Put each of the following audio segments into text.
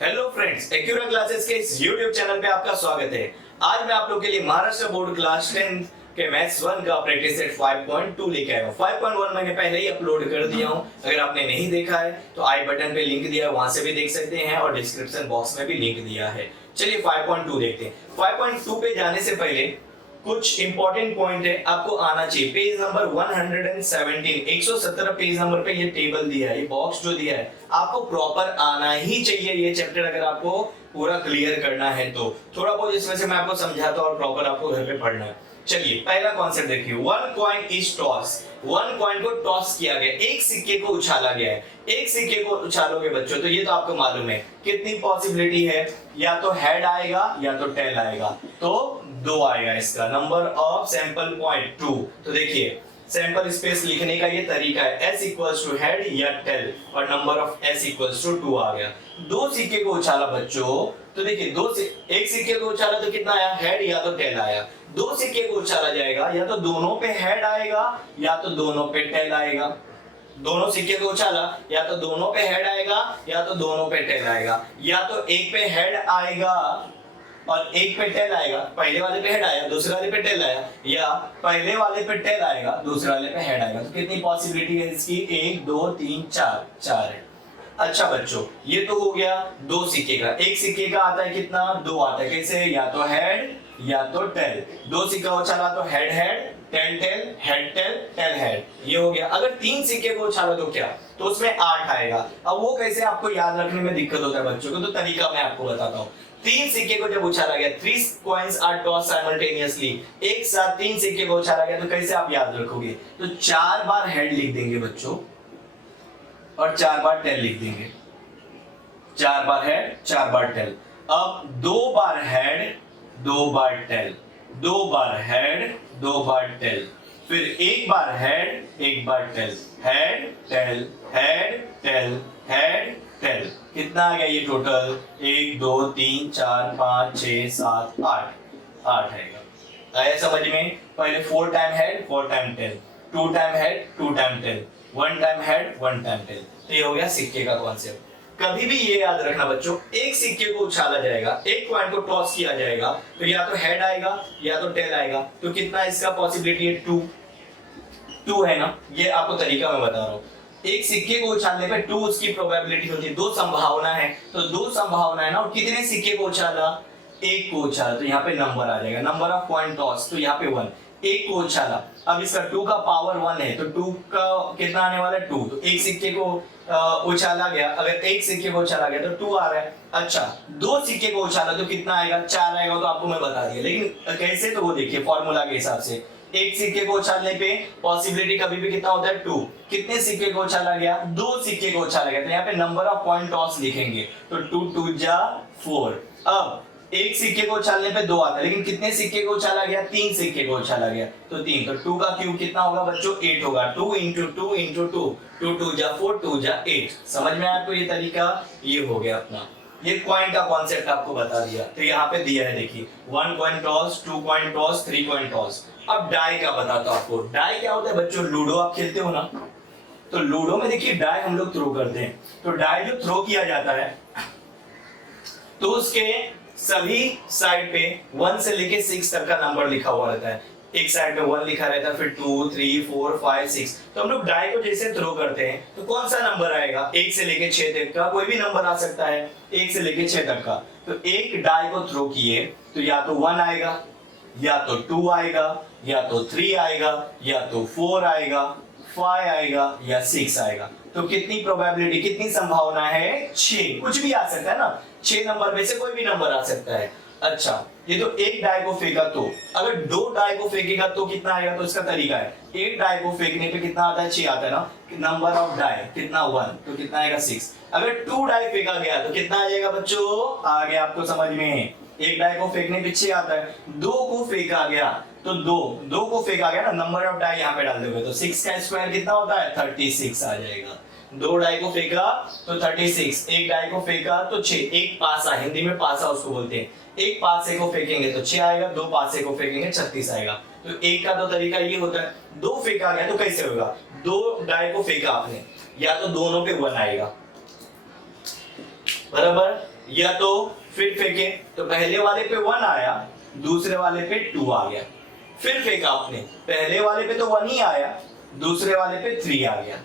Hello friends, Acura classes के इस YouTube channel पे आपका स्वागत है। आज मैं आप लोग के लिए महाराष्ट्र बोर्ड क्लास 10 के मैथ्स 1 का प्रैक्टिस सेट 5.2 लेके आया हूँ। 5.1 मैंने पहले ही अपलोड कर दिया हूँ। अगर आपने नहीं देखा है तो आई बटन पे लिंक दिया है, वहां से भी देख सकते हैं और डिस्क्रिप्शन बॉक्स में भी लिंक दिया है। चलिए 5.2 देखते हैं। 5.2 पे जाने से पहले कुछ इंपॉर्टेंट पॉइंट है, आपको आना चाहिए। पेज नंबर 117, 117 पेज नंबर पे ये टेबल दिया है, ये बॉक्स जो दिया है, आपको प्रॉपर आना ही चाहिए ये चैप्टर, अगर आपको पूरा क्लियर करना है तो। थोड़ा बहुत इसमें से मैं आपको समझाता हूं और प्रॉपर आपको घर पे पढ़ना है। चलिए पहला कॉन्सेप्ट देखिए, one coin is toss. One coin को टॉस किया गया, एक सिक्के को उछाला गया है। एक सिक्के को उछालोगे बच्चों तो ये तो आपको मालूम है कितनी पॉसिबिलिटी है, या तो हेड आएगा या तो टेल आएगा। तो दो आएगा इसका। Number of sample point 2। तो देखिए सैंपल स्पेस लिखने का ये तरीका है, s इक्वल्स टू हेड या टेल और number of s equals to 2 आ गया। दो सिक्के को उछाला बच्चों तो देखिए एक सिक्के को उछाला तो कितना आया, हेड या तो टेल आया। दो सिक्के को उछाला जाएगा या तो दोनों पे हेड आएगा या तो दोनों पे टेल आएगा। दोनों सिक्के को उछाला या तो दोनों पे हेड आएगा या तो दोनों पे टेल आएगा, या तो एक पे हेड आएगा और एक पे टेल आएगा। पहले वाले पे हेड आया, दूसरे वाले पे टेल आया, या पहले वाले पे टेल आएगा, दूसरे वाले पे हेड आएगा। तो कितनी पॉसिबिलिटी है इसकी, 1 2 3 4, 4 है। अच्छा बच्चों, ये तो हो गया दो सिक्के का। एक सिक्के का आता है कितना, 2 आता है। कैसे, या तो हेड या तो टेल। दो सिक्का उछाला तो head head, tail tail, head tail, tail head, ये हो गया। अगर 3 सिक्के को उछाला तो क्या, तो उसमें 8 आएगा। अब वो कैसे आपको याद रखने में दिक्कत होता है बच्चों को, तो तरीका मैं आपको बताता हूँ। 3 सिक्के को जब उछाला गया, 3 coins are tossed simultaneously, एक साथ 3 सिक्के को उछाला गया, तो कैसे आप याद रखोगे, तो 4 बार हेड लिख देंगे बच्चों और 4 बार टेल लिख देंगे। 4 बार हेड 4 बार टेल। अब 2 बार हेड 2 बार टेल, 2 बार हेड 2 बार टेल, फिर एक बार हेड एक बार tail, head tail head tail head tail. कितना आ गया ये टोटल, 1 2 3 4 5 6 7 8, 8 आएगा। आया समझ में। पहले 4 time head 4 time tail, 2 time head 2 time tail, 1 time head 1 time tail. तो ये हो गया सिक्के का कॉन्सेप्ट। कभी भी ये याद रखना बच्चों, एक सिक्के को उछाला जाएगा, एक कॉइन को टॉस किया जाएगा, तो या तो हेड आएगा या तो टेल आएगा। तो कितना इसका पॉसिबिलिटी है, 2 है ना। ये आपको तरीका मैं बता रहा हूँ। एक सिक्के को उछालने पे 2 उसकी प्रोबेबिलिटी होती है, 2 संभावना है। तो 2 संभावना है ना, और कितने सिक्के को उछाला, एक को उछाला, तो यहाँ पे नंबर आ जाएगा, नंबर ऑफ कॉइन टॉस, तो यहाँ पे 1। एक को उछाला, अब इसका 2 का पावर 1 है, तो 2 का कितना आने वाला है, 2। तो एक सिक्के को उछाला गया, अगर एक सिक्के को उछाला गया तो 2 आ रहा है। अच्छा, 2 सिक्के को उछाला तो कितना आएगा, 4 आएगा। तो आपको मैं बता दिया, लेकिन कैसे, तो वो देखिए फॉर्मूला के हिसाब से। एक सिक्के को उछालने पे पॉसिबिलिटी कभी भी कितना होता है, 2। कितने सिक्के को उछाला गया, 2 सिक्के को उछाला गया, तो यहाँ पे नंबर ऑफ कॉइन टॉस लिखेंगे, तो 2 2 जा 4। अब एक सिक्के को उछालने पे 2 आता है, लेकिन कितने सिक्के को उछाला गया, 3 सिक्के को उछाला गया, तो 3। तो 2 का क्यूब कितना होगा बच्चों, 8 होगा। 2 into 2 into 2, 2 2 जा 4, 2 जा 8। समझ में आपको ये तरीका, ये हो गया अपना। ये कॉइन का कॉन्सेप्ट आपको बता दिया। तो यहाँ पे दिया है देखिए, 1 coin toss, 2 coin toss, 3 coin toss. अब डाई का बताता हूँ आपको। डाई क्या होता है बच्चों, लूडो आप खेलते हो ना, तो लूडो में देखिए डाई हम लोग थ्रो करते हैं। तो डाई जो थ्रो किया जाता है, तो उसके सभी साइड पे 1 से लेके 6 तक का नंबर लिखा हुआ रहता है। एक साइड में 1 लिखा रहता है, फिर 2 3 4 5 6। तो हम लोग डाई को जैसे थ्रो करते हैं तो कौन सा नंबर आएगा, 1 से लेके 6 तक का कोई भी नंबर आ सकता है, 1 से लेके 6 तक का। तो एक डाई को थ्रो किए तो या तो 1 आएगा, या तो 2 आएगा, या तो 3 आएगा, या तो 4 आएगा, 5 आएगा, या 6 आएगा। तो कितनी प्रोबेबिलिटी, कितनी संभावना है, 6। कुछ भी आ सकता है ना, 6 नंबर में से कोई भी नंबर आ सकता है। अच्छा, ये तो एक डाई को फेंका, तो अगर 2 डाई को फेंकेगा तो कितना आएगा, तो इसका तरीका है, एक डाई को फेंकने पे कितना आता है, 6 आता है ना। नंबर ऑफ डाई कितना, 1, तो कितना आएगा, 6। अगर 2 डाई फेंका गया तो कितना आ जाएगा बच्चों, आ गया आपको समझ में। एक डाई को फेंकने पे 6 आता है, 2 को फेंका गया तो 2 को फेंका गया ना, नंबर ऑफ डाई यहाँ पे डाल दोगे तो 6 का स्क्वायर कितना होता है, 36 आ जाएगा। 2 डाई को फेंका तो 36, एक डाई को फेंका तो 6। एक पासा, हिंदी में पासा उसको बोलते हैं। एक पासे को फेंकेंगे तो 6 आएगा, 2 पासे को फेंकेंगे 36 आएगा। तो एक का तो तरीका ये होता है। 2 फेंका गया तो कैसे होगा, 2 डाई को फेंका आपने, या तो दोनों पे 1 आएगा, बराबर। या तो फिर फेंके, तो पहले वाले पे 1 आया, दूसरे वाले पे 2 आ गया। फिर फेंका आपने, पहले वाले पे तो 1 ही आया, दूसरे वाले पे 3 आ गया।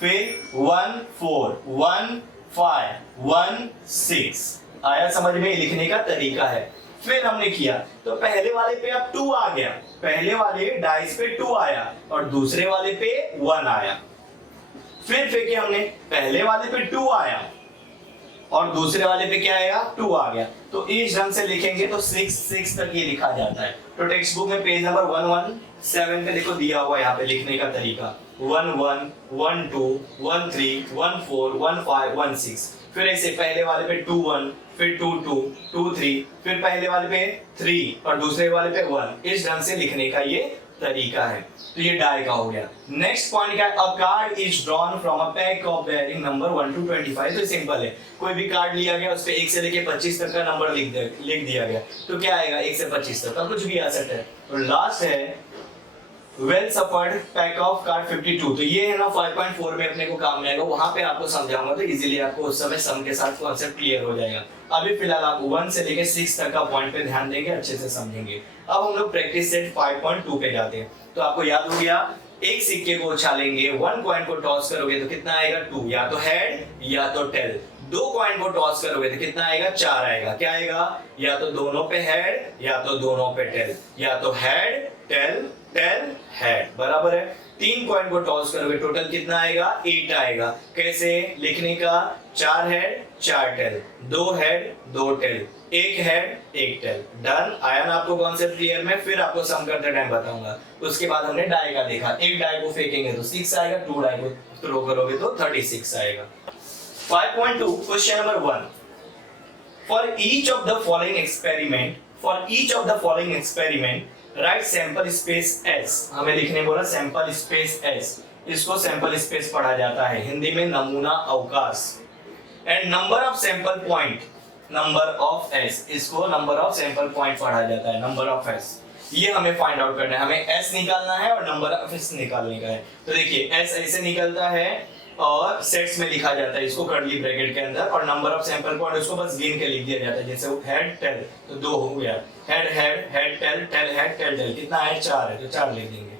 फिर 1 4 1 5 1 6 आया। समझ में? लिखने का तरीका है। फिर हमने किया तो पहले वाले पे अब 2 आ गया, पहले वाले डाइस पे 2 आया और दूसरे वाले पे 1 आया। फिर फेंके हमने, पहले वाले पे 2 आया और दूसरे वाले पे क्या आएगा, 2 आ गया। तो इस ढंग से लिखेंगे तो 6 6 तक ये लिखा जाता है। तो टेक्स्ट बुक में पेज नंबर 117 पे देखो दिया हुआ है यहाँ पे लिखने का तरीका 1 1 1 2 1 3 1 4 1 5 1 6। फिर ऐसे पहले वाले पे 2 1, फिर 2 2 2 3, फिर पहले वाले पे 3 और दूसरे वाले पे 1। इस ढंग से लिखने का ये तरीका है। तो ये डाई का हो गया। नेक्स्ट पॉइंट क्या है, अ card is drawn from a pack of bearing number 1 to 25। तो सिंपल है, कोई भी कार्ड लिया गया उस पे 1 से लेके 25 तक का नंबर लिख दिया गया, तो क्या आएगा 1 से 25 तक का कुछ भी आ सकता है। तो लास्ट है well suffered pack of card 52। तो ये है ना 5.4 में अपने को काम में आएगा, वहां पे आपको समझाऊंगा तो इजीली आपको उस समय सम के साथ कॉन्सेप्ट क्लियर हो जाएगा। अभी फिलहाल आप 1 से लेके 6 तक का पॉइंट पे ध्यान देंगे, अच्छे से समझेंगे। अब हम लोग प्रैक्टिस सेट 5.2 पे जाते हैं। तो आपको याद हो गया, एक सिक्के को उछालेंगे, 1 कॉइन को टॉस करोगे तो कितना आएगा 2, या तो हेड या तो टेल। 2 कॉइन को टॉस करोगे तो कितना आएगा 4 आएगा। क्या आएगा, या तो दोनों पे हेड या तो दोनों पे टेल, या तो हेड टेल टेल हेड, बराबर है। 3 कॉइन को टॉस करोगे टोटल कितना आएगा 8 आएगा। कैसे लिखने का, 4 head 4 tail, 2 head 2 tail, 1 head 1 tail. Done. आया ना आपको कॉन्सेप्ट क्लियर में? फिर आपको सम करते टाइम बताऊंगा। उसके बाद हमने डाई का देखा, एक डाई को फेंकेंगे तो 6 आएगा, 2 डाई को थ्रो करोगे तो 36 आएगा। 5.2 question number 1, for each of the following experiment right sample space S। हमें लिखने बोला सैंपल स्पेस S, इसको सैंपल स्पेस पढ़ा जाता है हिंदी में नमूना अवकाश। And number of sample point, number of S, इसको नंबर ऑफ सैंपल पॉइंट पढ़ा जाता है, नंबर ऑफ S। ये हमें फाइंड आउट करना है, हमें S निकालना है और नंबर ऑफ S निकालने का है। तो देखिए S ऐसे निकलता है और सेट्स में लिखा जाता है इसको कर्ली ब्रैकेट के अंदर, और नंबर ऑफ सैंपल पॉइंट उसको बस गिन के लिख दिया जाता है। जैसे हेड टेल तो 2 हो गया, head head head tail tail head tail tail, कितना है 4 है तो 4 लिख देंगे।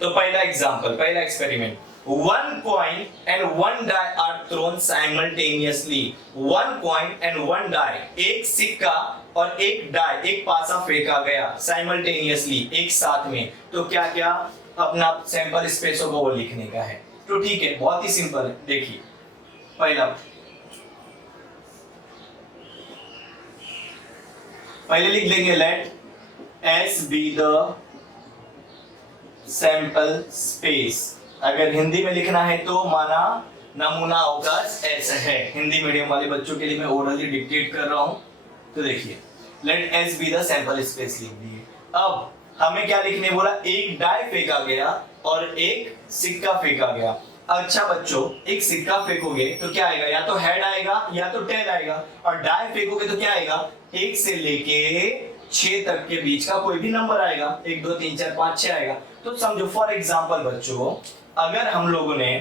तो पहला एग्जांपल, पहला experiment, 1 coin and 1 die are thrown simultaneously। 1 coin and 1 die, एक सिक्का और एक डाई, एक पासा फेंका गया साइमल्टेनियसली, एक साथ में। तो क्या क्या अपना सैंपल स्पेस होगा वो लिखने का है। तो ठीक है, बहुत ही सिंपल है। देखिए पहले लिख लेंगे let S be the sample space. अगर हिंदी में लिखना है तो माना नमूना अवकाश S है। हिंदी मीडियम वाले बच्चों के लिए मैं ओरली डिक्टेट कर रहा हूं। तो देखिए let S be the sample space लिख दिए। अब हमें क्या लिखने बोला, एक डाई फेंका गया और एक सिक्का फेंका गया। अच्छा बच्चों, एक सिक्का फेंकोगे तो क्या आएगा, या तो हेड आएगा या तो टेल आएगा, और डाई फेंकोगे तो क्या आएगा 1 से लेके 6 तक के बीच का कोई भी नंबर आएगा, 1 2 3 4 5 6 आएगा। तो समझो फॉर एग्जांपल बच्चों, अगर हम लोगों ने,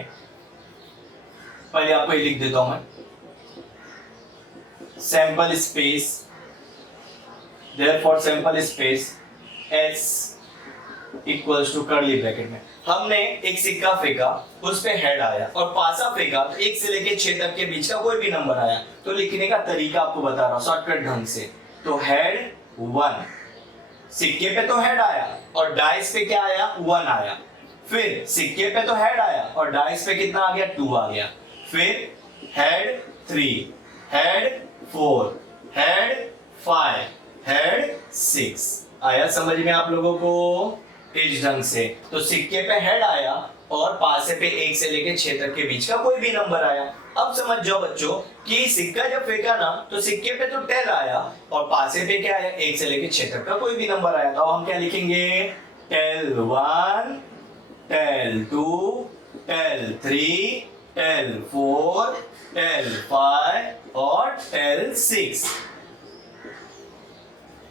पहले आपको ये लिख देता हूं मैं, sample space, therefore sample space S equals to curly bracket में हमने एक सिक्का फेंका, उस पे हेड आया, और पासा फेंका तो 1 से लेके 6 तक के बीच का कोई भी नंबर आया। तो लिखने का तरीका आपको बता रहा हूं शॉर्टकट ढंग से। तो हेड 1, सिक्के पे तो हेड आया और डाइस पे क्या आया 1 आया, फिर सिक्के पे तो हेड आया और डाइस पे कितना आ गया 2 आ गया, फिर हेड 3, हेड 4, हेड 5, हेड 6 आया। समझ में आप लोगों को इस ढंग से। तो सिक्के पे हेड आया और पासे पे 1 से लेके 6 तक के बीच का कोई भी नंबर आया। अब समझ जाओ बच्चों कि सिक्का जब फेंका ना तो सिक्के पे तो टेल आया और पासे पे क्या आया 1 से लेके 6 तक का कोई भी नंबर आया। तो हम क्या लिखेंगे, tail 1, tail 2, tail 3, tail 4, tail 5 और टेल 6।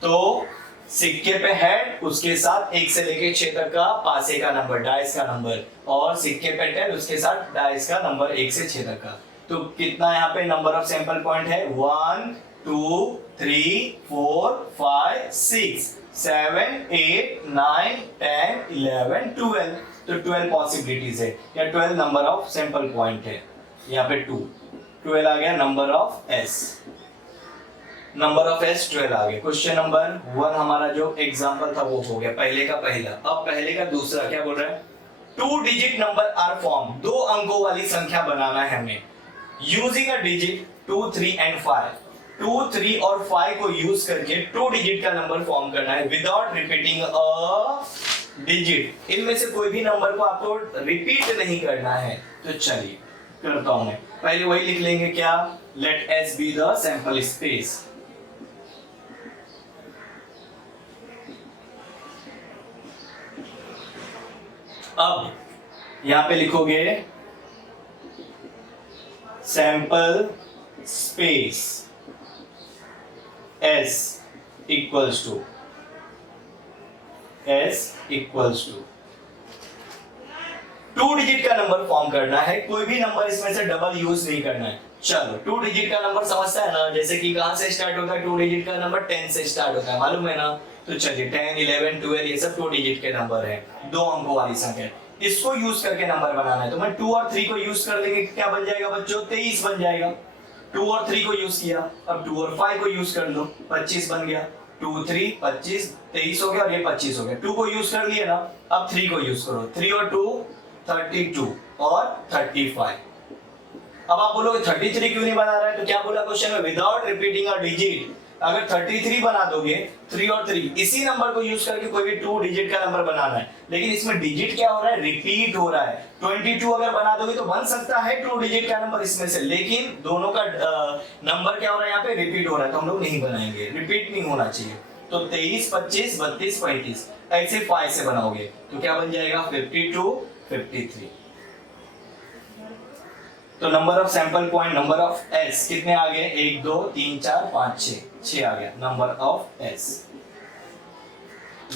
तो सिक्के पे हेड, उसके साथ 1 से लेके 6 तक का पासे का नंबर, डाइस का नंबर, और सिक्के पे टेल, उसके साथ डाइस का नंबर 1 से 6 तक का। तो कितना यहाँ पे नंबर ऑफ सैंपल पॉइंट है 1 2 3 4 5 6 7 8 9 10 11 12 तो 12 पॉसिबिलिटीज है या 12 नंबर ऑफ सैंपल पॉइंट है। यहाँ पे 12 आ गया number of S, number of S 12 आ गया। क्वेश्चन नंबर 1 हमारा जो एग्जांपल था वो हो गया, पहले का पहला। अब पहले का दूसरा क्या बोल रहा है, 2 डिजिट नंबर आर फॉर्म, 2 अंकों वाली संख्या बनाना है हमें यूजिंग अ डिजिट 2 3 एंड 5। 2 3 और 5 को यूज करके 2 डिजिट का नंबर फॉर्म करना है विदाउट रिपीटिंग अ डिजिट। इनमें से कोई भी नंबर को आपको रिपीट नहीं करना है। तो चलिए करता हूं मैं, पहले वही लिख लेंगे क्या, let S be the sample space. अब यहां पे लिखोगे sample space S equals to 2 digit का नंबर फॉर्म करना है, कोई भी नंबर इसमें से डबल यूज नहीं करना है। चलो 2 डिजिट का नंबर समझता है ना, जैसे कि कहां से स्टार्ट होता है 2 डिजिट का नंबर 10 से स्टार्ट होता है, मालूम है ना। तो चलिए 10 11 12 ये सब 2 डिजिट के नंबर है, 2 अंकों वाली संख्या। इसको यूज करके नंबर बनाना है, तो मैं 2 और 3 को यूज कर देंगे, क्या बन जाएगा बच्चों, 23 बन जाएगा। 2 और 3 को यूज किया, अब 2 और 5 को यूज कर लो, 25 बन गया। 2 3 25 23 हो गया और ये 25 हो गया। 2 को यूज कर लिया ना, अब 3 को यूज करो, 3 और 2 32 और 35। अब आप बोलोगे 33 क्यों नहीं बना रहा है, तो क्या बोला क्वेश्चन में, विदाउट रिपीटिंग अ डिजिट। अगर 33 बना दोगे 3 और 3 इसी नंबर को यूज करके कोई भी 2 डिजिट का नंबर बनाना है, लेकिन इसमें डिजिट क्या हो रहा है, रिपीट हो रहा है। 22 अगर बना दोगे तो बन सकता है 2 डिजिट का नंबर इसमें से, लेकिन दोनों का नंबर क्या हो रहा है, यहाँ पे रिपीट हो रहा है, तो हम लोग नहीं बनाएंगे, रिपीट नहीं होना चाहिए। तो 23 25 32 35 ऐसे 5 से बनाओगे तो क्या बन जाएगा 52 53। तो number of sample point, number of S कितने आ गए, 1 2 3 4 5 6 आ गया नंबर ऑफ एस।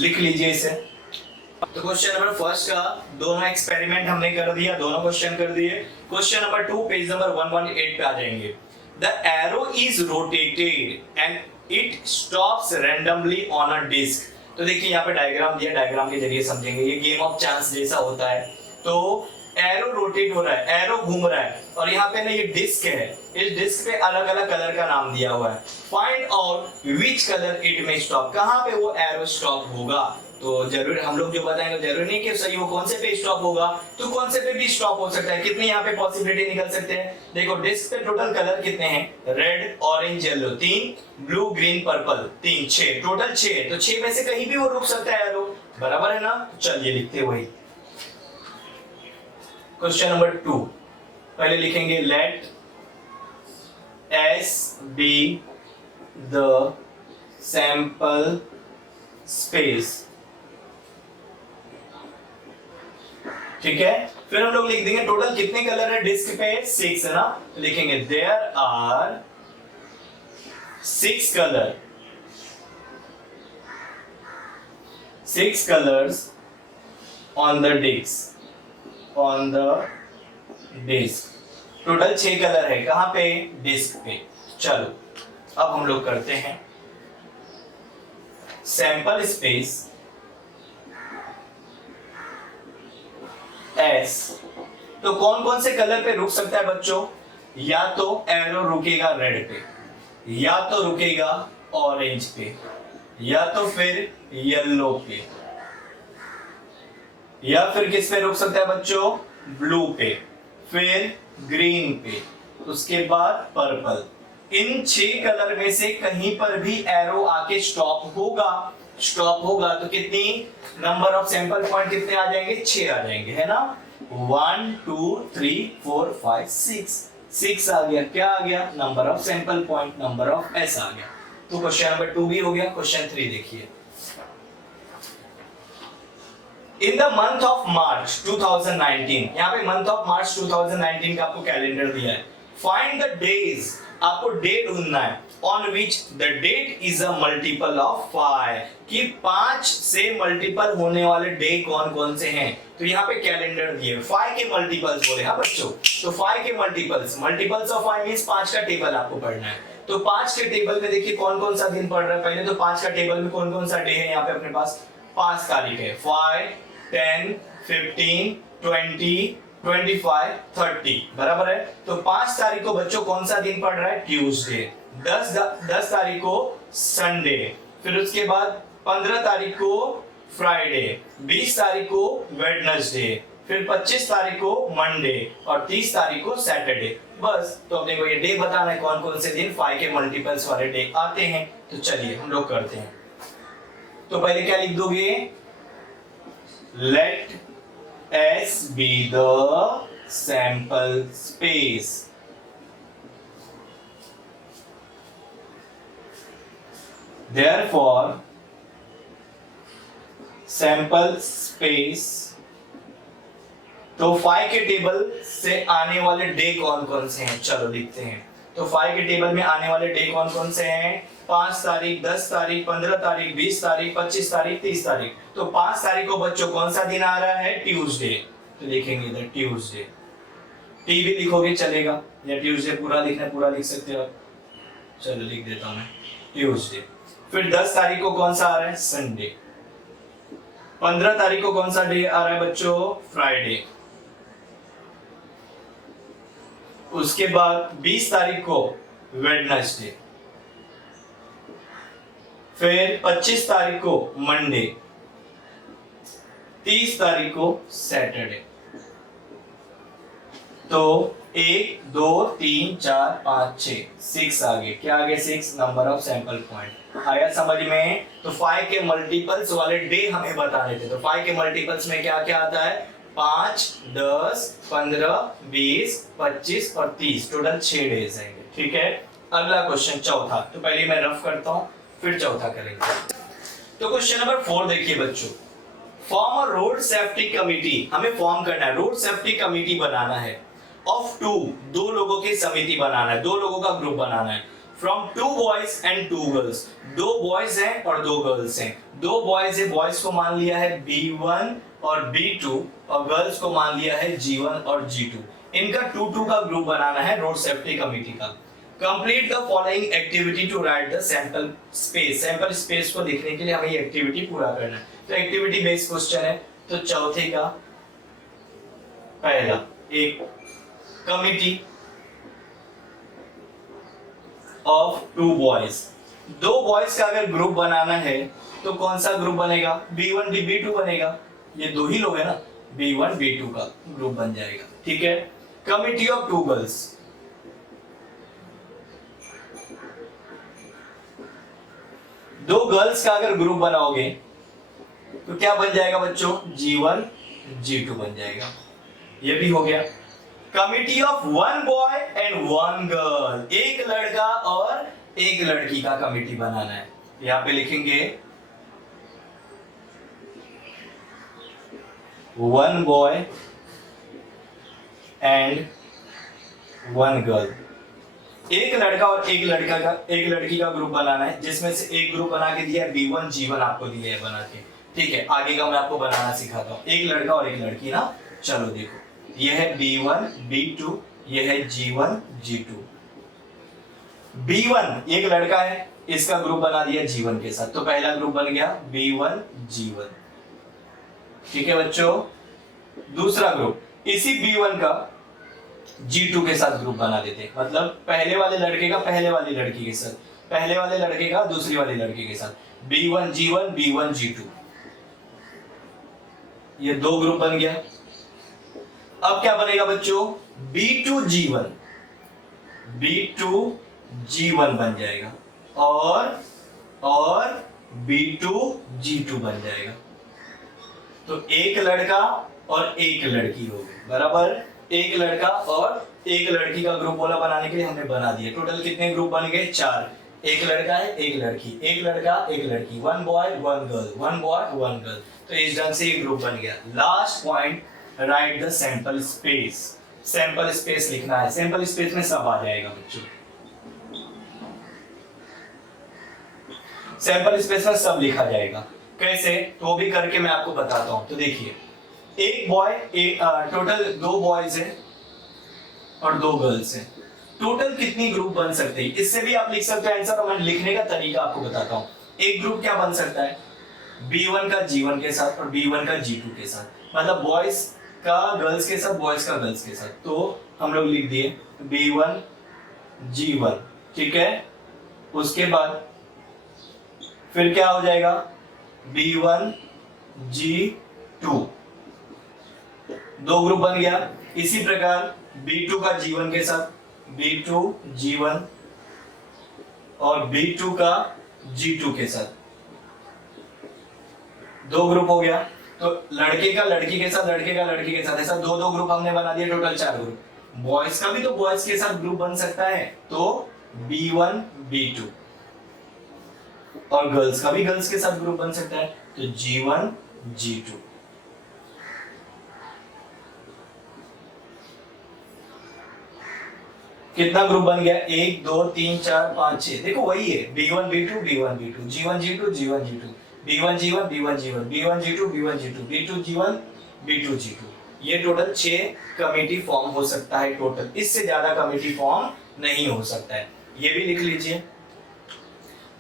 लिख लीजिए इसे। तो क्वेश्चन नंबर फर्स्ट का दोनों एक्सपेरिमेंट हमने कर दिया, दोनों क्वेश्चन कर दिए। क्वेश्चन नंबर 2 पेज नंबर 118 पे आ जाएंगे। The arrow is rotated and it stops randomly on a disc. तो देखिए यहाँ पे डायग्राम दिया, डायग्राम के जरिए समझेंगे। ये गेम ऑफ चांस जैसा होता है। तो एरो रोटेट हो रहा है, एरो घूम रहा है, और यहाँ पे ना ये डिस्क है, इस डिस्क पे अलग अलग कलर का नाम दिया हुआ है। Find out which colour it में स्टॉप, कहाँ पे वो एरो स्टॉप होगा। तो जरूर हम लोग जो बताएंगे जरूरी नहीं कि सही वो कौन से पे स्टॉप होगा, तो कौन से पे भी स्टॉप हो सकता है। कितने यहाँ पे पॉसिबिलिटी निकल सकते हैं, देखो डिस्क पे टोटल कलर कितने हैं, red orange yellow 3, blue green purple 3 6, total 6। तो 6 में से कहीं भी वो रुक सकता है एरो, बराबर है ना। चलिए लिखते वही। क्वेश्चन नंबर 2 पहले लिखेंगे let S be the sample space, ठीक है। फिर हम लोग लिख देंगे टोटल कितने कलर है डिस्क पे, 6 है ना। तो लिखेंगे there are 6 colour, 6 colours on the disc, on the disc. Total 6 colour है, कहां पे, डिस्क पे। चलो अब हम लोग करते हैं सैंपल स्पेस एस। तो कौन कौन से कलर पे रुक सकता है बच्चों, या तो एरो रुकेगा रेड पे, या तो रुकेगा ऑरेंज पे, या तो फिर येलो पे, या फिर किस पे रुक सकता है बच्चों, ब्लू पे, फिर ग्रीन पे, उसके बाद पर्पल। इन 6 कलर में से कहीं पर भी एरो आके स्टॉप होगा, स्टॉप होगा तो कितनी नंबर ऑफ सैंपल पॉइंट कितने आ जाएंगे, 6 आ जाएंगे, है ना। 1 2 3 4 5 6 आ गया, क्या आ गया, number of sample point, number of S आ गया। तो क्वेश्चन नंबर 2 भी हो गया। क्वेश्चन 3 देखिए। In the month of March 2019, यहाँ पे मंथ ऑफ मार्च 2019 का आपको कैलेंडर दिया है। फाइंड द डेज आपको डे ढूंढना है on which the date is a multiple of 5, कि 5 से मल्टीपल होने वाले डे कौन कौन से हैं। तो यहाँ पे कैलेंडर दिए 5 के मल्टीपल्स बोले। हाँ बच्चों, तो 5 के मल्टीपल्स ऑफ 5 मींस 5 का टेबल आपको पढ़ना है। तो 5 के टेबल में देखिए कौन कौन सा दिन पड़ रहा है। पहले तो 5 का टेबल में कौन कौन सा डे है, यहाँ पे अपने पास 5 तारीख है, 5, 10, 15, 20, 25, 30 बराबर है। तो 5 तारीख को बच्चों कौन सा दिन पड़ रहा है, ट्यूसडे। 10 तारीख को संडे, फिर उसके बाद 15 तारीख को फ्राइडे, 20 तारीख को वेडनेसडे, फिर 25 तारीख को मंडे और 30 तारीख को सैटरडे। बस, तो अपने को ये डे बताना है कौन कौन से दिन 5 के मल्टीपल्स वाले डे आते हैं। तो चलिए हम लोग करते हैं। तो पहले क्या लिख दोगे, late S be the sample space. Therefore, sample space, तो 5 के टेबल से आने वाले डे कौन कौन से हैं, चलो लिखते हैं। तो 5 के टेबल में आने वाले डे कौन कौन से हैं, 5 तारीख, 10 तारीख, 15 तारीख, 20 तारीख, 25 तारीख, 30 तारीख। तो 5 तारीख को बच्चों कौन सा दिन आ रहा है, ट्यूसडे। तो लिखेंगे इधर ट्यूसडे, टी भी लिखोगे चलेगा, या ट्यूसडे पूरा लिखना पूरा लिख सकते हो आप। चलो लिख देता हूं मैं ट्यूसडे। फिर 10 तारीख को कौन सा आ रहा है, संडे। 15 तारीख को कौन सा डे आ रहा है बच्चों, फ्राइडे। उसके बाद 20 तारीख को वेडनेसडे, फिर 25 तारीख को मंडे, 30 तारीख को सैटरडे। तो 1, 2, 3, 4, 5, 6 आ गए। क्या आ गए, 6 नंबर ऑफ सैंपल पॉइंट। आया समझ में। तो 5 के मल्टीपल्स वाले डे हमें बताने थे। तो 5 के मल्टीपल्स में क्या क्या आता है, 5, 10, 15, 20, 25 और 30, टोटल 6 डेज आएंगे। ठीक है, अगला क्वेश्चन चौथा। तो पहले मैं रफ करता हूं, फिर चौथा करेंगे। तो क्वेश्चन नंबर 4 देखिए बच्चों, form a road safety committee. हमें फॉर्म करना है, रोड सेफ्टी कमिटी बनाना है ऑफ 2, 2 लोगों की समिति बनाना है, 2 लोगों का ग्रुप बनाना है। From 2 boys and 2 girls, 2 boys हैं और 2 गर्ल्स हैं। 2 बॉयज है, बॉयज को मान लिया है B1 और B2 और गर्ल्स को मान लिया है G1 और G2। इनका 2-2 का ग्रुप बनाना है रोड सेफ्टी कमिटी का। Complete the following activity to write the sample space. Sample space को देखने के लिए हमें ये एक्टिविटी पूरा करना है। तो एक्टिविटी बेस्ड क्वेश्चन है। तो चौथे का पहला, एक कमिटी ऑफ 2 बॉयज। 2 बॉयज का अगर ग्रुप बनाना है तो कौन सा ग्रुप बनेगा, B1 B2 बनेगा। ये 2 ही लोग है ना, B1 B2 का ग्रुप बन जाएगा। ठीक है, कमिटी ऑफ 2 गर्ल्स, 2 गर्ल्स का अगर ग्रुप बनाओगे तो क्या बन जाएगा बच्चों, G1 G2 बन जाएगा। ये भी हो गया। Committee of 1 boy and 1 girl, एक लड़का और एक लड़की का कमिटी बनाना है। यहां पे लिखेंगे 1 बॉय एंड 1 गर्ल, एक लड़का और एक लड़की का ग्रुप बनाना है, जिसमें से एक ग्रुप बना के दिया B1 G1 आपको दिया है बना के। ठीक है, आगे का मैं आपको बनाना सिखाता हूँ। एक लड़का और एक लड़की ना, चलो देखो, ये है B1 B2, ये है G1 G2। B1 एक लड़का है, इसका ग्रुप बना दिया G1 के साथ, तो पहला ग्रुप बन गया B1 G1। ठीक है बच्चों, दूसरा ग्रुप इसी B1 का G2 के साथ ग्रुप बना देते, मतलब पहले वाले लड़के का पहले वाली लड़की के साथ, पहले वाले लड़के का दूसरी वाली लड़की के साथ, B1 G1 B1 G2। ये 2 ग्रुप बन गया। अब क्या बनेगा बच्चों, B2 G1, B2 G1 बन जाएगा और B2 G2 बन जाएगा। तो एक लड़का और एक लड़की हो गई, बराबर। एक लड़का और एक लड़की का ग्रुप वाला बनाने के लिए हमने बना दिया। टोटल कितने ग्रुप बन गए, 4। एक लड़का है, एक लड़की, एक लड़का एक लड़की, 1 बॉय 1 गर्ल, 1 बॉय 1 गर्ल। तो इस ढंग से ये ग्रुप बन गया। Last point, right the sample space. Sample space लिखना है, सैंपल स्पेस में सब आ जाएगा बच्चों। सैंपल स्पेस में सब लिखा जाएगा। कैसे, तो वो भी करके मैं आपको बताता हूं। तो देखिए, एक बॉय, टोटल 2 बॉयज हैं और 2 गर्ल्स हैं, टोटल कितनी ग्रुप बन सकते हैं, इससे भी आप लिख सकते हो आंसर। और मैं लिखने का तरीका आपको बताता हूँ। एक ग्रुप क्या बन सकता है, B1 का G1 के साथ और B1 का G2 के साथ, मतलब बॉयज का गर्ल्स के साथ, बॉयज का गर्ल्स के साथ। तो हम लोग लिख दिए B1 G1, ठीक है। उसके बाद फिर क्या हो जाएगा, B1 G2, 2 ग्रुप बन गया। इसी प्रकार B2 का G1 के साथ, B2 G1 और B2 का G2 के साथ, 2 ग्रुप हो गया। तो लड़के का लड़की के साथ, लड़के का लड़की के साथ, ऐसा 2-2 ग्रुप हमने बना दिए, टोटल 4 ग्रुप। बॉयज का भी तो बॉयज के साथ ग्रुप बन सकता है, तो B1 B2, और गर्ल्स का भी गर्ल्स के साथ ग्रुप बन सकता है, तो G1 G2। कितना ग्रुप बन गया, 1 2 3 4 5 6, देखो वही है, B1 B2 B1 B2, G1 G2 G1 G2, B1 G1 B1 G1, B1 G2 B1 G2, B2 G1 B2 G2। ये टोटल 6 कमिटी फॉर्म हो सकता है टोटल, इससे ज्यादा कमिटी फॉर्म नहीं हो सकता है, ये भी लिख लीजिए।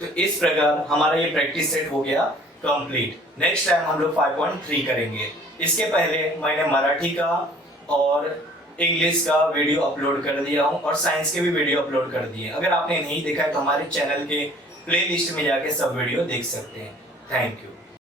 तो इस प्रकार हमारा ये प्रैक्टिस सेट हो गया कंप्लीट। नेक्स्ट टाइम हम लोग 5.3 करेंगे। इसके पहले मैंने मराठी का और इंग्लिश का वीडियो अपलोड कर दिया हूं और साइंस के भी वीडियो अपलोड कर दिए। अगर आपने नहीं देखा है तो हमारे चैनल के प्लेलिस्ट में जाके सब वीडियो देख सकते हैं। Thank you.